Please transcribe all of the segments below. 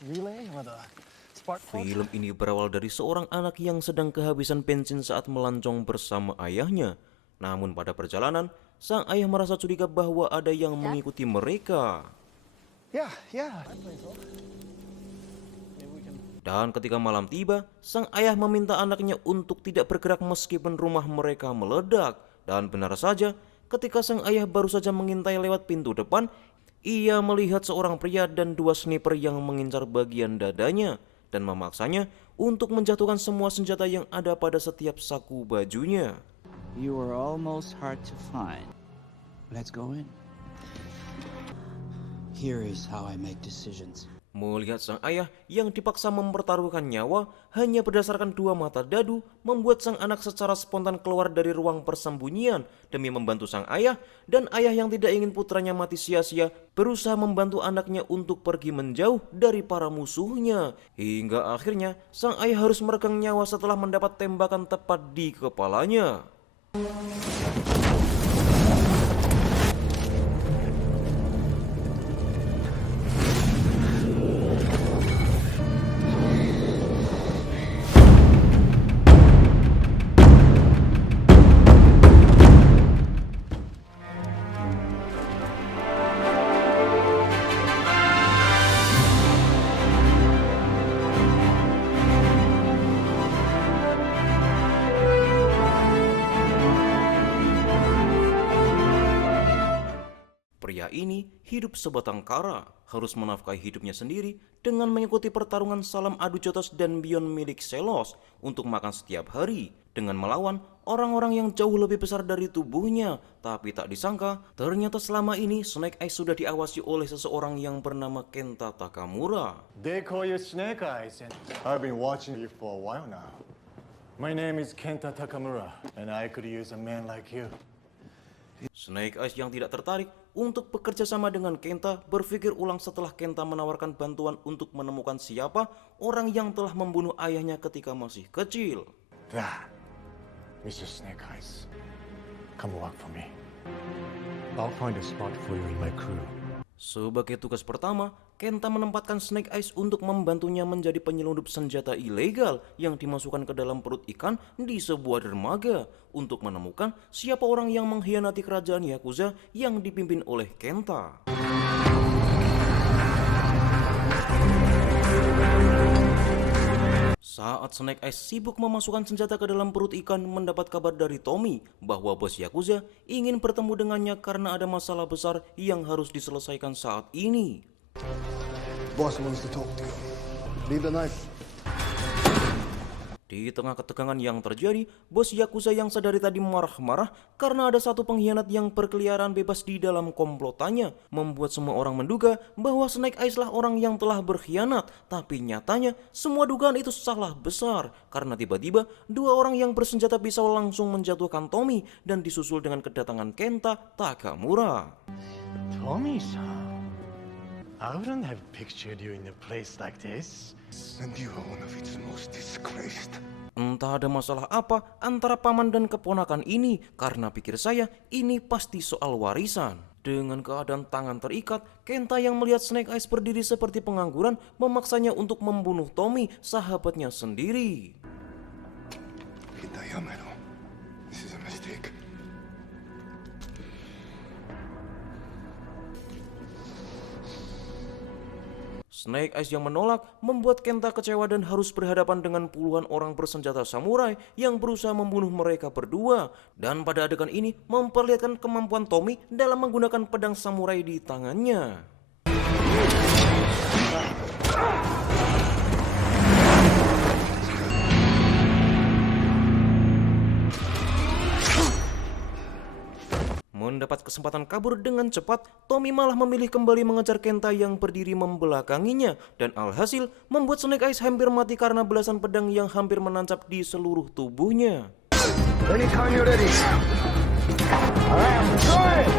Film ini berawal dari seorang anak yang sedang kehabisan bensin saat melancong bersama ayahnya. Namun pada perjalanan, sang ayah merasa curiga bahwa ada yang mengikuti mereka. Dan ketika malam tiba, sang ayah meminta anaknya untuk tidak bergerak meskipun rumah mereka meledak. Dan benar saja, ketika sang ayah baru saja mengintai lewat pintu depan, ia melihat seorang pria dan dua sniper yang mengincar bagian dadanya dan memaksanya untuk menjatuhkan semua senjata yang ada pada setiap saku bajunya. You are almost hard to find. Let's go in. Here is how I make decisions. Melihat sang ayah yang dipaksa mempertaruhkan nyawa hanya berdasarkan dua mata dadu, membuat sang anak secara spontan keluar dari ruang persembunyian demi membantu sang ayah, dan ayah yang tidak ingin putranya mati sia-sia berusaha membantu anaknya untuk pergi menjauh dari para musuhnya. Hingga akhirnya sang ayah harus meregang nyawa setelah mendapat tembakan tepat di kepalanya. Pria ini hidup sebatang kara, harus menafkahi hidupnya sendiri dengan mengikuti pertarungan salam adu jotos dan beyond milik Selos untuk makan setiap hari dengan melawan orang-orang yang jauh lebih besar dari tubuhnya. Tapi tak disangka, ternyata selama ini Snake Eyes sudah diawasi oleh seseorang yang bernama Kenta Takamura. They call you Snake Eyes, and I've been watching you for a while now. My name is Kenta Takamura, and I could use a man like you. Snake Eyes yang tidak tertarik untuk bekerja sama dengan Kenta berpikir ulang setelah Kenta menawarkan bantuan untuk menemukan siapa orang yang telah membunuh ayahnya ketika masih kecil. Mr. Snake Eyes, come work for me. I'll find a spot for you in my crew. Sebagai tugas pertama, Kenta menempatkan Snake Eyes untuk membantunya menjadi penyelundup senjata ilegal yang dimasukkan ke dalam perut ikan di sebuah dermaga untuk menemukan siapa orang yang mengkhianati kerajaan Yakuza yang dipimpin oleh Kenta. Saat Snake Eyes sibuk memasukkan senjata ke dalam perut ikan, mendapat kabar dari Tommy bahwa bos Yakuza ingin bertemu dengannya karena ada masalah besar yang harus diselesaikan saat ini. Boss wants to talk to you. Leave the knife. Di tengah ketegangan yang terjadi, bos Yakuza yang sedari tadi marah-marah karena ada satu pengkhianat yang berkeliaran bebas di dalam komplotannya, membuat semua orang menduga bahwa Snake Eyes lah orang yang telah berkhianat. Tapi nyatanya semua dugaan itu salah besar karena tiba-tiba dua orang yang bersenjata pisau langsung menjatuhkan Tommy dan disusul dengan kedatangan Kenta Takamura. Tommy-san, I wouldn't have pictured you in a place like this. And you are one of its most disgraced. Entah ada masalah apa antara paman dan keponakan ini, karena pikir saya ini pasti soal warisan. Dengan keadaan tangan terikat, Kenta yang melihat Snake Eyes berdiri seperti pengangguran memaksanya untuk membunuh Tommy, sahabatnya sendiri. Kenta Yamero, this is a mistake. Snake Eyes yang menolak membuat Kenta kecewa dan harus berhadapan dengan puluhan orang bersenjata samurai yang berusaha membunuh mereka berdua. Dan pada adegan ini memperlihatkan kemampuan Tommy dalam menggunakan pedang samurai di tangannya. Mendapat kesempatan kabur dengan cepat, Tommy malah memilih kembali mengejar Kenta yang berdiri membelakanginya, dan alhasil membuat Snake Eyes hampir mati karena belasan pedang yang hampir menancap di seluruh tubuhnya. Anytime you're ready. I am trying.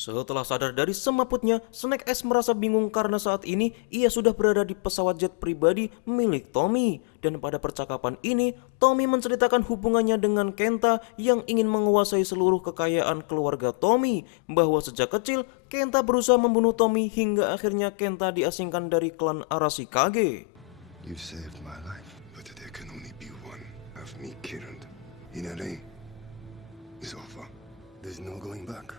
Setelah sadar dari semaputnya, Snake Eyes merasa bingung karena saat ini ia sudah berada di pesawat jet pribadi milik Tommy. Dan pada percakapan ini, Tommy menceritakan hubungannya dengan Kenta yang ingin menguasai seluruh kekayaan keluarga Tommy. Bahwa sejak kecil, Kenta berusaha membunuh Tommy hingga akhirnya Kenta diasingkan dari klan Arashikage. You saved my life, but there can only be one of me killed. Inare is over. There's no going back.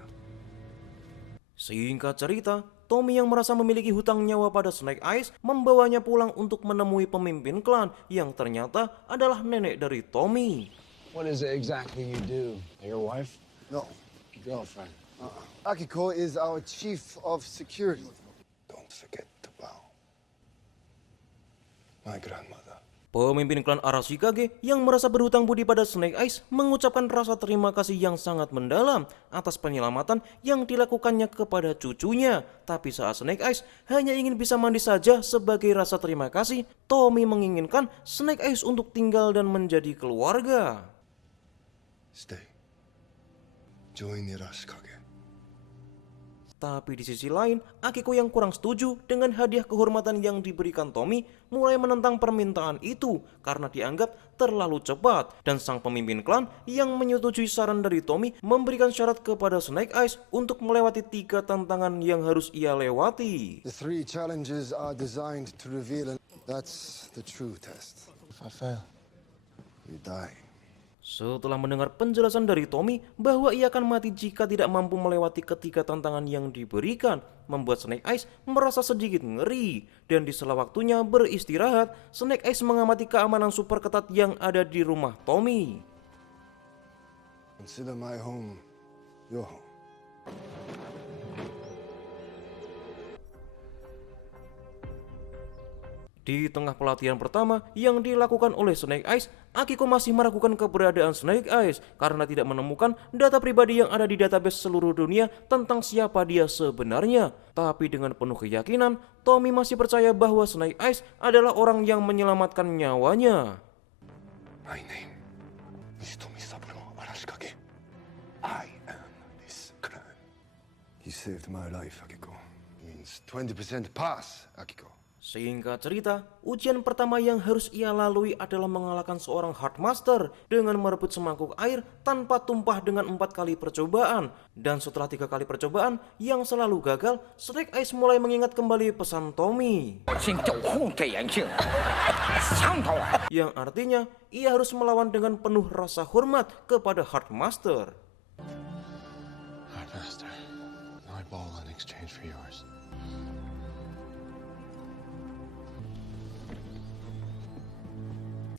Singkat cerita, Tommy yang merasa memiliki hutang nyawa pada Snake Eyes membawanya pulang untuk menemui pemimpin klan yang ternyata adalah nenek dari Tommy. What is it exactly you do? Your wife? No, Girlfriend? Akiko is our chief of security. Don't forget to bow. My grandmother. Pemimpin klan Arashikage yang merasa berhutang budi pada Snake Eyes mengucapkan rasa terima kasih yang sangat mendalam atas penyelamatan yang dilakukannya kepada cucunya. Tapi saat Snake Eyes hanya ingin bisa mandi saja sebagai rasa terima kasih, Tommy menginginkan Snake Eyes untuk tinggal dan menjadi keluarga. Stay. Join the Arashikage. Tapi di sisi lain, Akiko yang kurang setuju dengan hadiah kehormatan yang diberikan Tommy mulai menentang permintaan itu karena dianggap terlalu cepat. Dan sang pemimpin klan yang menyetujui saran dari Tommy memberikan syarat kepada Snake Eyes untuk melewati 3 tantangan yang harus ia lewati. The 3 challenges are designed to reveal, and that's the true test. If I fail? You die. Setelah mendengar penjelasan dari Tommy bahwa ia akan mati jika tidak mampu melewati ketiga tantangan yang diberikan, membuat Snake Eyes merasa sedikit ngeri. Dan di sela waktunya beristirahat, Snake Eyes mengamati keamanan super ketat yang ada di rumah Tommy. Consider my home your home. Di tengah pelatihan pertama yang dilakukan oleh Snake Eyes, Akiko masih meragukan keberadaan Snake Eyes karena tidak menemukan data pribadi yang ada di database seluruh dunia tentang siapa dia sebenarnya. Tapi dengan penuh keyakinan, Tommy masih percaya bahwa Snake Eyes adalah orang yang menyelamatkan nyawanya. My name is Tomisaburo Arashikage. I am this clan. You saved my life, Akiko. Means 20% pass, Akiko. Singkat cerita, ujian pertama yang harus ia lalui adalah mengalahkan seorang Hardmaster dengan merebut semangkuk air tanpa tumpah dengan 4 kali percobaan. Dan setelah 3 kali percobaan yang selalu gagal, Snake Eyes mulai mengingat kembali pesan Tommy. Yang artinya, ia harus melawan dengan penuh rasa hormat kepada Hardmaster. Hardmaster, my ball in exchange for yours.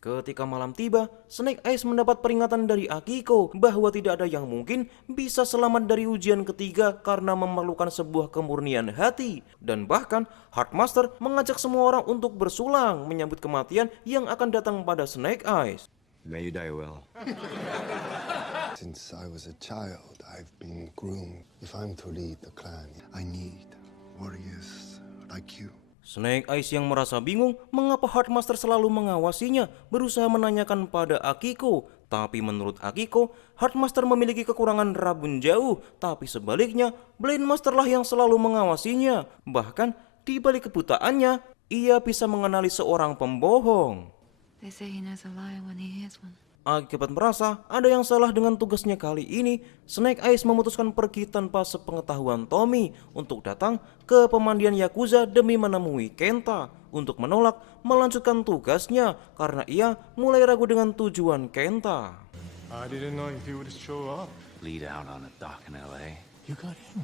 Ketika malam tiba, Snake Eyes mendapat peringatan dari Akiko bahwa tidak ada yang mungkin bisa selamat dari ujian ketiga karena memerlukan sebuah kemurnian hati. Dan bahkan, Hardmaster mengajak semua orang untuk bersulang menyambut kematian yang akan datang pada Snake Eyes. May you die well. Since I was a child, I've been groomed. If I'm to lead the clan, I need warriors like you. Snake Eyes yang merasa bingung mengapa Hardmaster selalu mengawasinya berusaha menanyakan pada Akiko. Tapi menurut Akiko, Hardmaster memiliki kekurangan rabun jauh. Tapi sebaliknya, Blade Master lah yang selalu mengawasinya. Bahkan di balik kebutaannya, ia bisa mengenali seorang pembohong. They say he knows a lie when he hears one. Akibat merasa ada yang salah dengan tugasnya kali ini, Snake Eyes memutuskan pergi tanpa sepengetahuan Tommy untuk datang ke pemandian Yakuza demi menemui Kenta untuk menolak melanjutkan tugasnya karena ia mulai ragu dengan tujuan Kenta. I didn't know if you would show up. Bleed out on a dock in LA. You got him.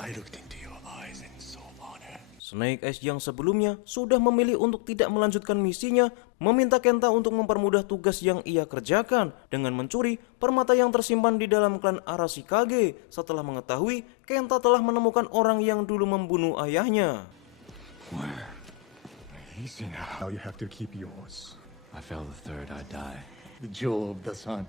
I looked into your eyes and saw honor. Snake Eyes yang sebelumnya sudah memilih untuk tidak melanjutkan misinya, meminta Kenta untuk mempermudah tugas yang ia kerjakan dengan mencuri permata yang tersimpan di dalam klan Arashikage setelah mengetahui Kenta telah menemukan orang yang dulu membunuh ayahnya. Easy now. Now you have to keep yours. I fail the third, I die. The jewel of the sun.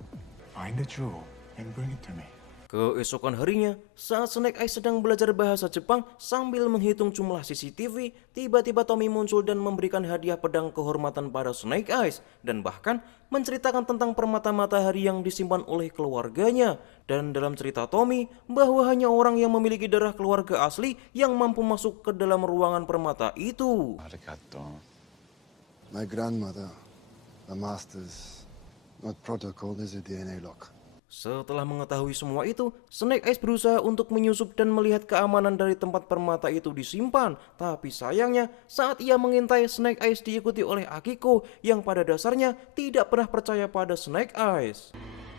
Find the jewel and bring it to me. Keesokan harinya, saat Snake Eyes sedang belajar bahasa Jepang sambil menghitung jumlah CCTV, tiba-tiba Tommy muncul dan memberikan hadiah pedang kehormatan pada Snake Eyes. Dan bahkan, menceritakan tentang permata matahari yang disimpan oleh keluarganya. Dan dalam cerita Tommy, bahwa hanya orang yang memiliki darah keluarga asli yang mampu masuk ke dalam ruangan permata itu. Arigato. My grandmother, the masters. What protocol is a DNA lock? Setelah mengetahui semua itu, Snake Eyes berusaha untuk menyusup dan melihat keamanan dari tempat permata itu disimpan. Tapi sayangnya, saat ia mengintai, Snake Eyes diikuti oleh Akiko yang pada dasarnya tidak pernah percaya pada Snake Eyes.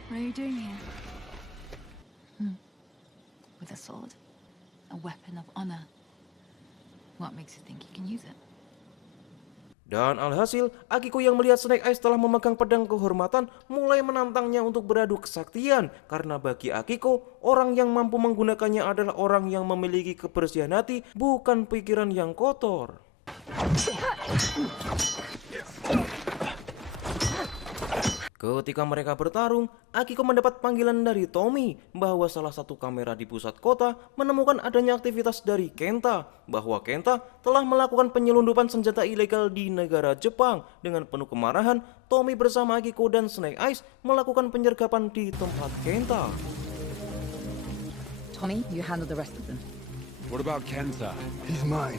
What are you doing here? With a sword? A weapon of honor? What makes you think you can use it? Dan alhasil, Akiko yang melihat Snake Eyes telah memegang pedang kehormatan mulai menantangnya untuk beradu kesaktian. Karena bagi Akiko, orang yang mampu menggunakannya adalah orang yang memiliki kebersihan hati, bukan pikiran yang kotor. Ketika mereka bertarung, Akiko mendapat panggilan dari Tommy bahwa salah satu kamera di pusat kota menemukan adanya aktivitas dari Kenta, bahwa Kenta telah melakukan penyelundupan senjata ilegal di negara Jepang. Dengan penuh kemarahan, Tommy bersama Akiko dan Snake Eyes melakukan penyergapan di tempat Kenta. Tommy, you handle the rest of them. What about Kenta? He's mine.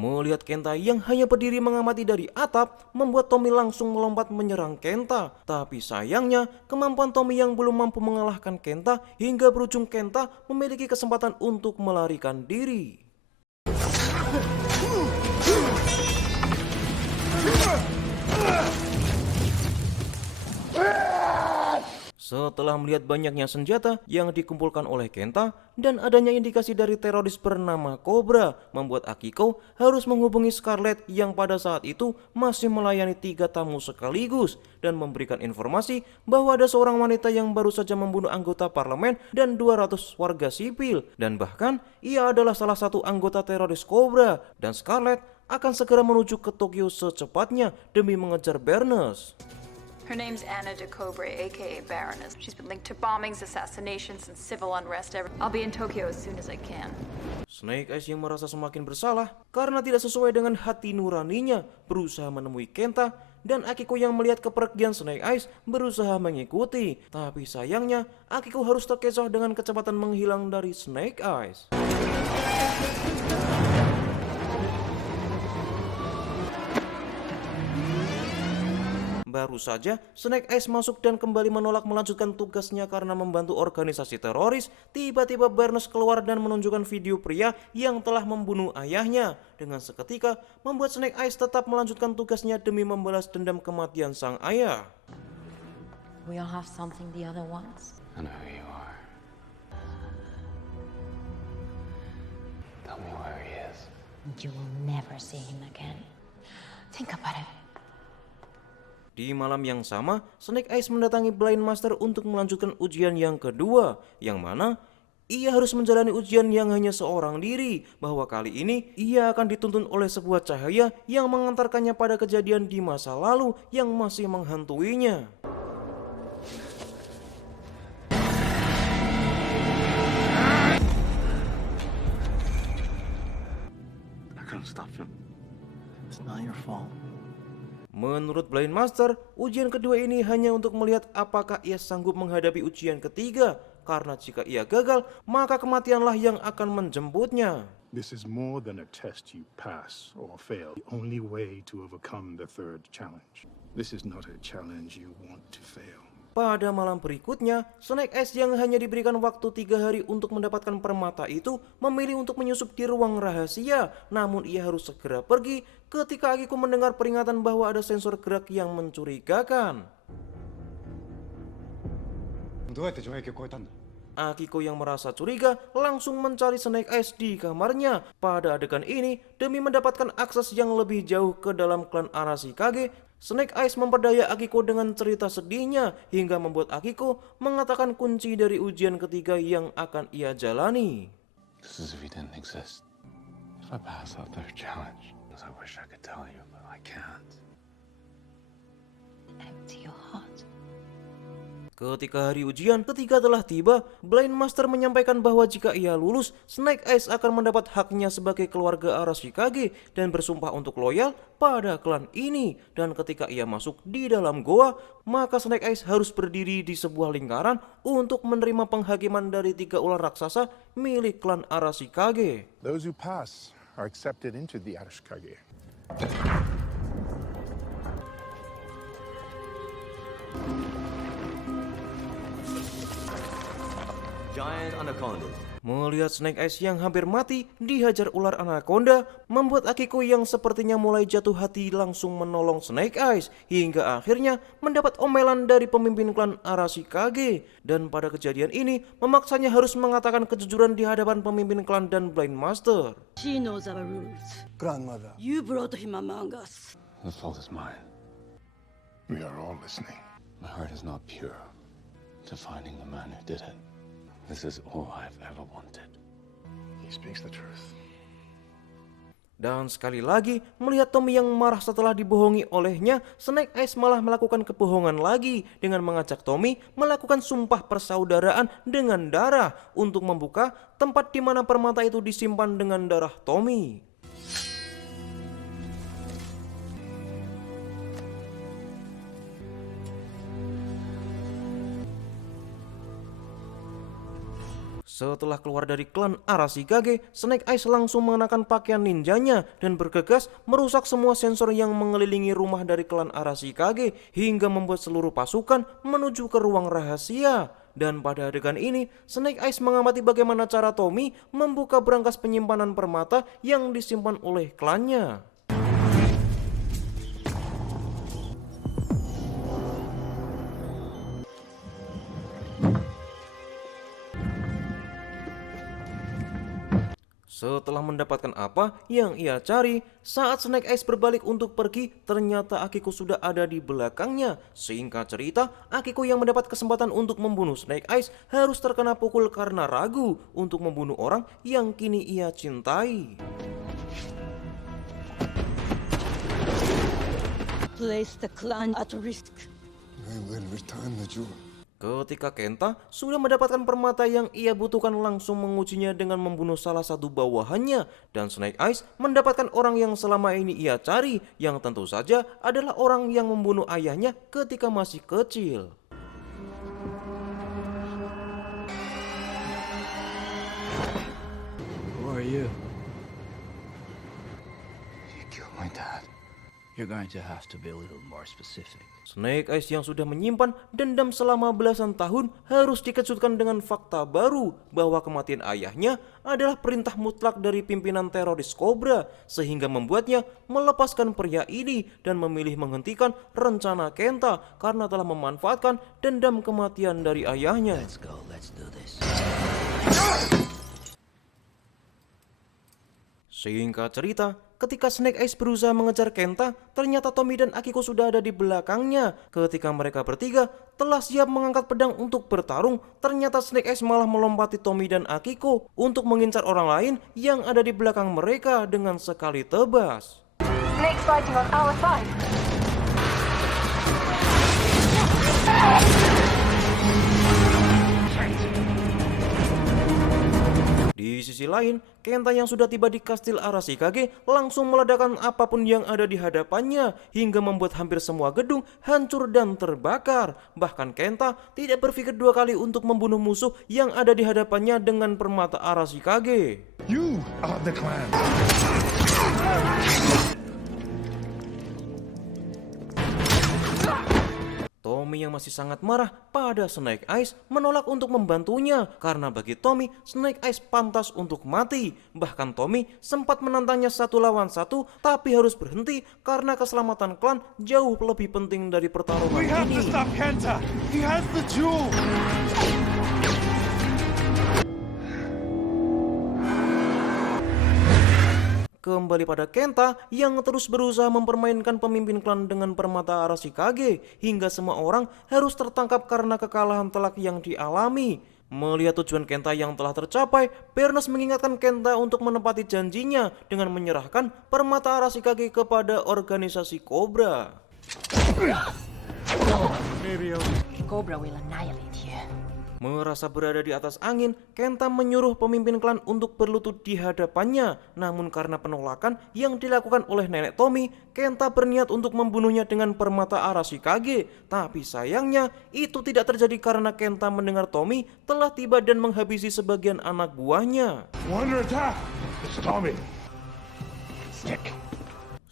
Melihat Kenta yang hanya berdiri mengamati dari atap, membuat Tommy langsung melompat menyerang Kenta. Tapi sayangnya, kemampuan Tommy yang belum mampu mengalahkan Kenta hingga berujung Kenta memiliki kesempatan untuk melarikan diri. Setelah melihat banyaknya senjata yang dikumpulkan oleh Kenta dan adanya indikasi dari teroris bernama Cobra, membuat Akiko harus menghubungi Scarlet yang pada saat itu masih melayani 3 tamu sekaligus dan memberikan informasi bahwa ada seorang wanita yang baru saja membunuh anggota parlemen dan 200 warga sipil, dan bahkan ia adalah salah satu anggota teroris Cobra, dan Scarlet akan segera menuju ke Tokyo secepatnya demi mengejar Barnes. Her name's Anna de Cobre, aka Baroness. She's been linked to bombings, assassinations, and civil unrest. I'll be in Tokyo as soon as I can. Snake Eyes yang merasa semakin bersalah karena tidak sesuai dengan hati nuraninya berusaha menemui Kenta, dan Akiko yang melihat kepergian Snake Eyes berusaha mengikuti. Tapi sayangnya Akiko harus terkecoh dengan kecepatan menghilang dari Snake Eyes. Baru saja Snake Eyes masuk dan kembali menolak melanjutkan tugasnya karena membantu organisasi teroris, tiba-tiba Barnes keluar dan menunjukkan video pria yang telah membunuh ayahnya. Dengan seketika membuat Snake Eyes tetap melanjutkan tugasnya demi membalas dendam kematian sang ayah. We all have something the other wants. I know who you are. Tell me where he is. You will never see him again. Think about it. Di malam yang sama, Snake Eyes mendatangi Blind Master untuk melanjutkan ujian yang kedua, yang mana ia harus menjalani ujian yang hanya seorang diri, bahwa kali ini ia akan dituntun oleh sebuah cahaya yang mengantarkannya pada kejadian di masa lalu yang masih menghantuinya. I couldn't stop him. It's not your fault. Menurut Blind Master, ujian kedua ini hanya untuk melihat apakah ia sanggup menghadapi ujian ketiga, karena jika ia gagal, maka kematianlah yang akan menjemputnya. This is more than a test you pass or fail. The only way to overcome the third challenge. This is not a challenge you want to fail. Pada malam berikutnya, Snake Eyes yang hanya diberikan waktu 3 hari untuk mendapatkan permata itu memilih untuk menyusup di ruang rahasia. Namun ia harus segera pergi ketika Akiko mendengar peringatan bahwa ada sensor gerak yang mencurigakan. Akiko yang merasa curiga langsung mencari Snake Eyes di kamarnya. Pada adegan ini, demi mendapatkan akses yang lebih jauh ke dalam klan Arashikage, Snake Eyes memperdaya Akiko dengan cerita sedihnya hingga membuat Akiko mengatakan kunci dari ujian ketiga yang akan ia jalani. This is if he didn't exist. If I pass that third challenge, I wish I could tell you, but I can't. Empty your heart. Ketika hari ujian ketiga telah tiba, Blind Master menyampaikan bahwa jika ia lulus, Snake Eyes akan mendapat haknya sebagai keluarga Arashikage dan bersumpah untuk loyal pada klan ini. Dan ketika ia masuk di dalam goa, maka Snake Eyes harus berdiri di sebuah lingkaran untuk menerima penghakiman dari 3 ular raksasa milik klan Arashikage. Those who pass are accepted into the Arashikage. Giant anacondas. Melihat Snake Eyes yang hampir mati dihajar ular anaconda, membuat Akiko yang sepertinya mulai jatuh hati langsung menolong Snake Eyes hingga akhirnya mendapat omelan dari pemimpin klan Arashikage. Dan pada kejadian ini memaksanya harus mengatakan kejujuran di hadapan pemimpin klan dan Blind Master. She knows our rules. Grandmother. You brought him among us. The fault is mine. We are all listening. My heart is not pure to finding the man who did it. This is all I've ever wanted. He speaks the truth. Dan sekali lagi, melihat Tommy yang marah setelah dibohongi olehnya, Snake Eyes malah melakukan kebohongan lagi dengan mengajak Tommy melakukan sumpah persaudaraan dengan darah untuk membuka tempat di mana permata itu disimpan dengan darah Tommy. Setelah keluar dari klan Arashikage, Snake Eyes langsung mengenakan pakaian ninjanya dan bergegas merusak semua sensor yang mengelilingi rumah dari klan Arashikage hingga membuat seluruh pasukan menuju ke ruang rahasia. Dan pada adegan ini, Snake Eyes mengamati bagaimana cara Tommy membuka berangkas penyimpanan permata yang disimpan oleh klannya. Setelah mendapatkan apa yang ia cari, saat Snake Eyes berbalik untuk pergi, ternyata Akiko sudah ada di belakangnya. Singkat cerita, Akiko yang mendapat kesempatan untuk membunuh Snake Eyes harus terkena pukul karena ragu untuk membunuh orang yang kini ia cintai. Place the clan at risk. I will return the jewel. Ketika Kenta sudah mendapatkan permata yang ia butuhkan, langsung mengujinya dengan membunuh salah satu bawahannya. Dan Snake Eyes mendapatkan orang yang selama ini ia cari, yang tentu saja adalah orang yang membunuh ayahnya ketika masih kecil. Who are you? You killed my dad. You're going to have to be a little more specific. Snake Eyes yang sudah menyimpan dendam selama belasan tahun harus dikejutkan dengan fakta baru bahwa kematian ayahnya adalah perintah mutlak dari pimpinan teroris Cobra, sehingga membuatnya melepaskan pria ini dan memilih menghentikan rencana Kenta karena telah memanfaatkan dendam kematian dari ayahnya. Let's go, let's do this. Singkat cerita, ketika Snake Eyes berusaha mengejar Kenta, ternyata Tommy dan Akiko sudah ada di belakangnya. Ketika mereka bertiga telah siap mengangkat pedang untuk bertarung, ternyata Snake Eyes malah melompati Tommy dan Akiko untuk mengincar orang lain yang ada di belakang mereka dengan sekali tebas. Snake's fighting on our side. Di sisi lain, Kenta yang sudah tiba di kastil Arashikage langsung meledakkan apapun yang ada di hadapannya hingga membuat hampir semua gedung hancur dan terbakar. Bahkan Kenta tidak berpikir dua kali untuk membunuh musuh yang ada di hadapannya dengan permata Arashikage. You are the clan. Tommy yang masih sangat marah pada Snake Eyes menolak untuk membantunya karena bagi Tommy, Snake Eyes pantas untuk mati. Bahkan Tommy sempat menantangnya 1 lawan 1 tapi harus berhenti karena keselamatan klan jauh lebih penting dari pertarungan ini. Kenta. He has the jewel. Kembali pada Kenta yang terus berusaha mempermainkan pemimpin klan dengan permata Arashikage hingga semua orang harus tertangkap karena kekalahan telak yang dialami. Melihat tujuan Kenta yang telah tercapai, Bernes mengingatkan Kenta untuk menepati janjinya dengan menyerahkan permata Arashikage kepada organisasi Cobra. Maybe I'll Cobra will annihilate you. Merasa berada di atas angin, Kenta menyuruh pemimpin klan untuk berlutut di hadapannya. Namun karena penolakan yang dilakukan oleh nenek Tommy, Kenta berniat untuk membunuhnya dengan permata Arashikage. Tapi sayangnya itu tidak terjadi karena Kenta mendengar Tommy telah tiba dan menghabisi sebagian anak buahnya. Wonder attack! It's Tommy. Stick.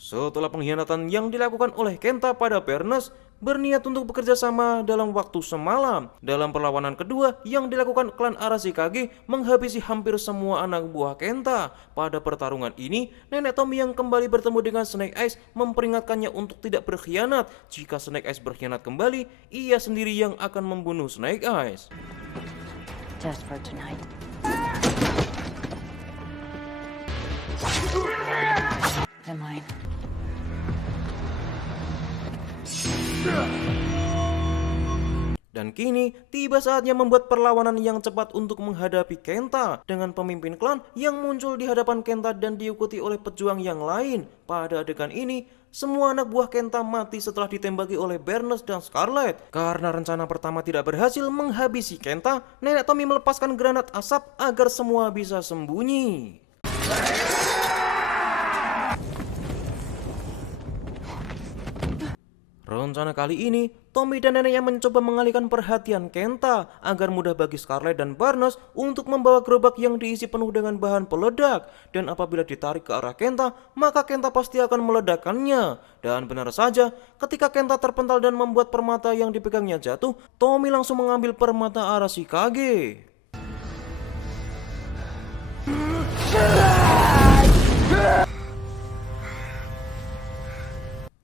Setelah pengkhianatan yang dilakukan oleh Kenta pada Barnes, berniat untuk bekerja sama dalam waktu semalam. Dalam perlawanan kedua yang dilakukan klan Arashikage menghabisi hampir semua anak buah Kenta. Pada pertarungan ini, nenek Tommy yang kembali bertemu dengan Snake Eyes memperingatkannya untuk tidak berkhianat. Jika Snake Eyes berkhianat kembali, ia sendiri yang akan membunuh Snake Eyes. Just for tonight. They're mine. Dan kini tiba saatnya membuat perlawanan yang cepat untuk menghadapi Kenta dengan pemimpin klan yang muncul di hadapan Kenta dan diikuti oleh pejuang yang lain. Pada adegan ini, semua anak buah Kenta mati setelah ditembaki oleh Barnes dan Scarlet. Karena rencana pertama tidak berhasil menghabisi Kenta, nenek Tommy melepaskan granat asap agar semua bisa sembunyi. Rencana kali ini, Tommy dan neneknya mencoba mengalihkan perhatian Kenta agar mudah bagi Scarlet dan Barnes untuk membawa gerobak yang diisi penuh dengan bahan peledak. Dan apabila ditarik ke arah Kenta, maka Kenta pasti akan meledakkannya. Dan benar saja, ketika Kenta terpental dan membuat permata yang dipegangnya jatuh, Tommy langsung mengambil permata Arashikage.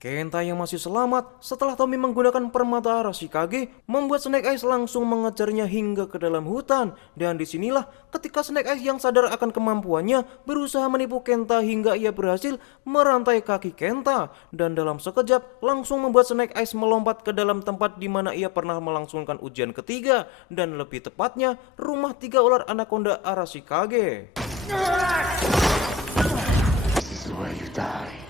Kenta yang masih selamat setelah Tommy menggunakan permata Arashikage membuat Snake Eyes langsung mengejarnya hingga ke dalam hutan. Dan disinilah ketika Snake Eyes yang sadar akan kemampuannya berusaha menipu Kenta hingga ia berhasil merantai kaki Kenta. Dan dalam sekejap langsung membuat Snake Eyes melompat ke dalam tempat di mana ia pernah melangsungkan ujian ketiga. Dan lebih tepatnya rumah 3 ular anaconda Arashikage. This is where you die.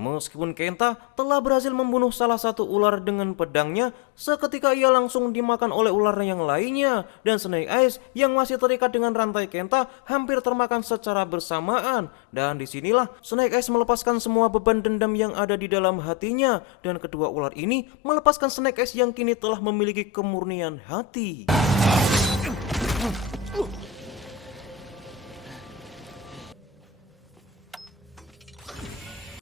Meskipun Kenta telah berhasil membunuh salah satu ular dengan pedangnya, seketika ia langsung dimakan oleh ular yang lainnya. Dan Snake Eyes yang masih terikat dengan rantai Kenta hampir termakan secara bersamaan. Dan disinilah Snake Eyes melepaskan semua beban dendam yang ada di dalam hatinya. Dan kedua ular ini melepaskan Snake Eyes yang kini telah memiliki kemurnian hati.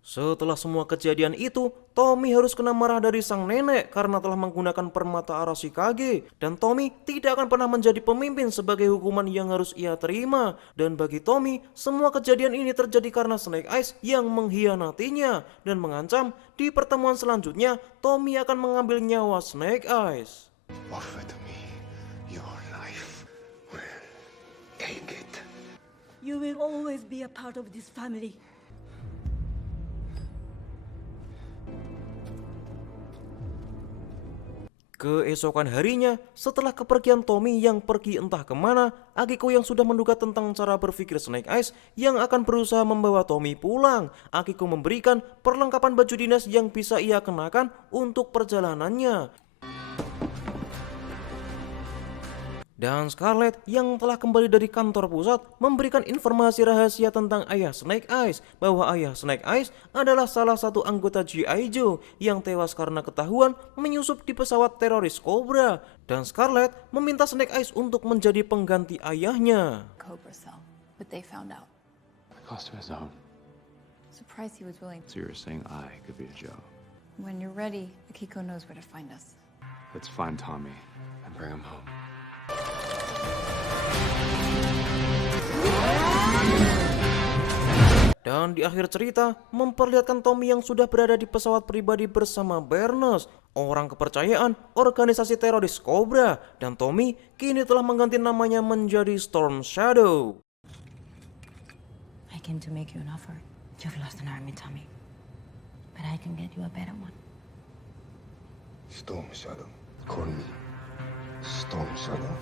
Setelah semua kejadian itu, Tommy harus kena marah dari sang nenek karena telah menggunakan permata Arashikage. Dan Tommy tidak akan pernah menjadi pemimpin sebagai hukuman yang harus ia terima. Dan bagi Tommy, semua kejadian ini terjadi karena Snake Eyes yang mengkhianatinya. Dan mengancam di pertemuan selanjutnya, Tommy akan mengambil nyawa Snake Eyes. Offer to me your life. Well, take it. You will always be a part of this family. Keesokan harinya, setelah kepergian Tommy yang pergi entah kemana, Akiko yang sudah menduga tentang cara berpikir Snake Eyes yang akan berusaha membawa Tommy pulang. Akiko memberikan perlengkapan baju dinas yang bisa ia kenakan untuk perjalanannya. Dan Scarlet yang telah kembali dari kantor pusat memberikan informasi rahasia tentang ayah Snake Eyes, bahwa ayah Snake Eyes adalah salah satu anggota G.I. Joe yang tewas karena ketahuan menyusup di pesawat teroris Cobra. Dan Scarlet meminta Snake Eyes untuk menjadi pengganti ayahnya. Cobra cell, but they found out. The cost of his own. Surprised he was willing. So you're saying I could be a Joe? When you're ready, Akiko knows where to find us. Let's find Tommy and bring him home. Dan di akhir cerita memperlihatkan Tommy yang sudah berada di pesawat pribadi bersama Barnes, orang kepercayaan organisasi teroris Cobra. Dan Tommy kini telah mengganti namanya menjadi Storm Shadow. I came to make you an offer. You've lost an army, Tommy. But I can get you a better one. Storm Shadow. Call me Storm Shadow.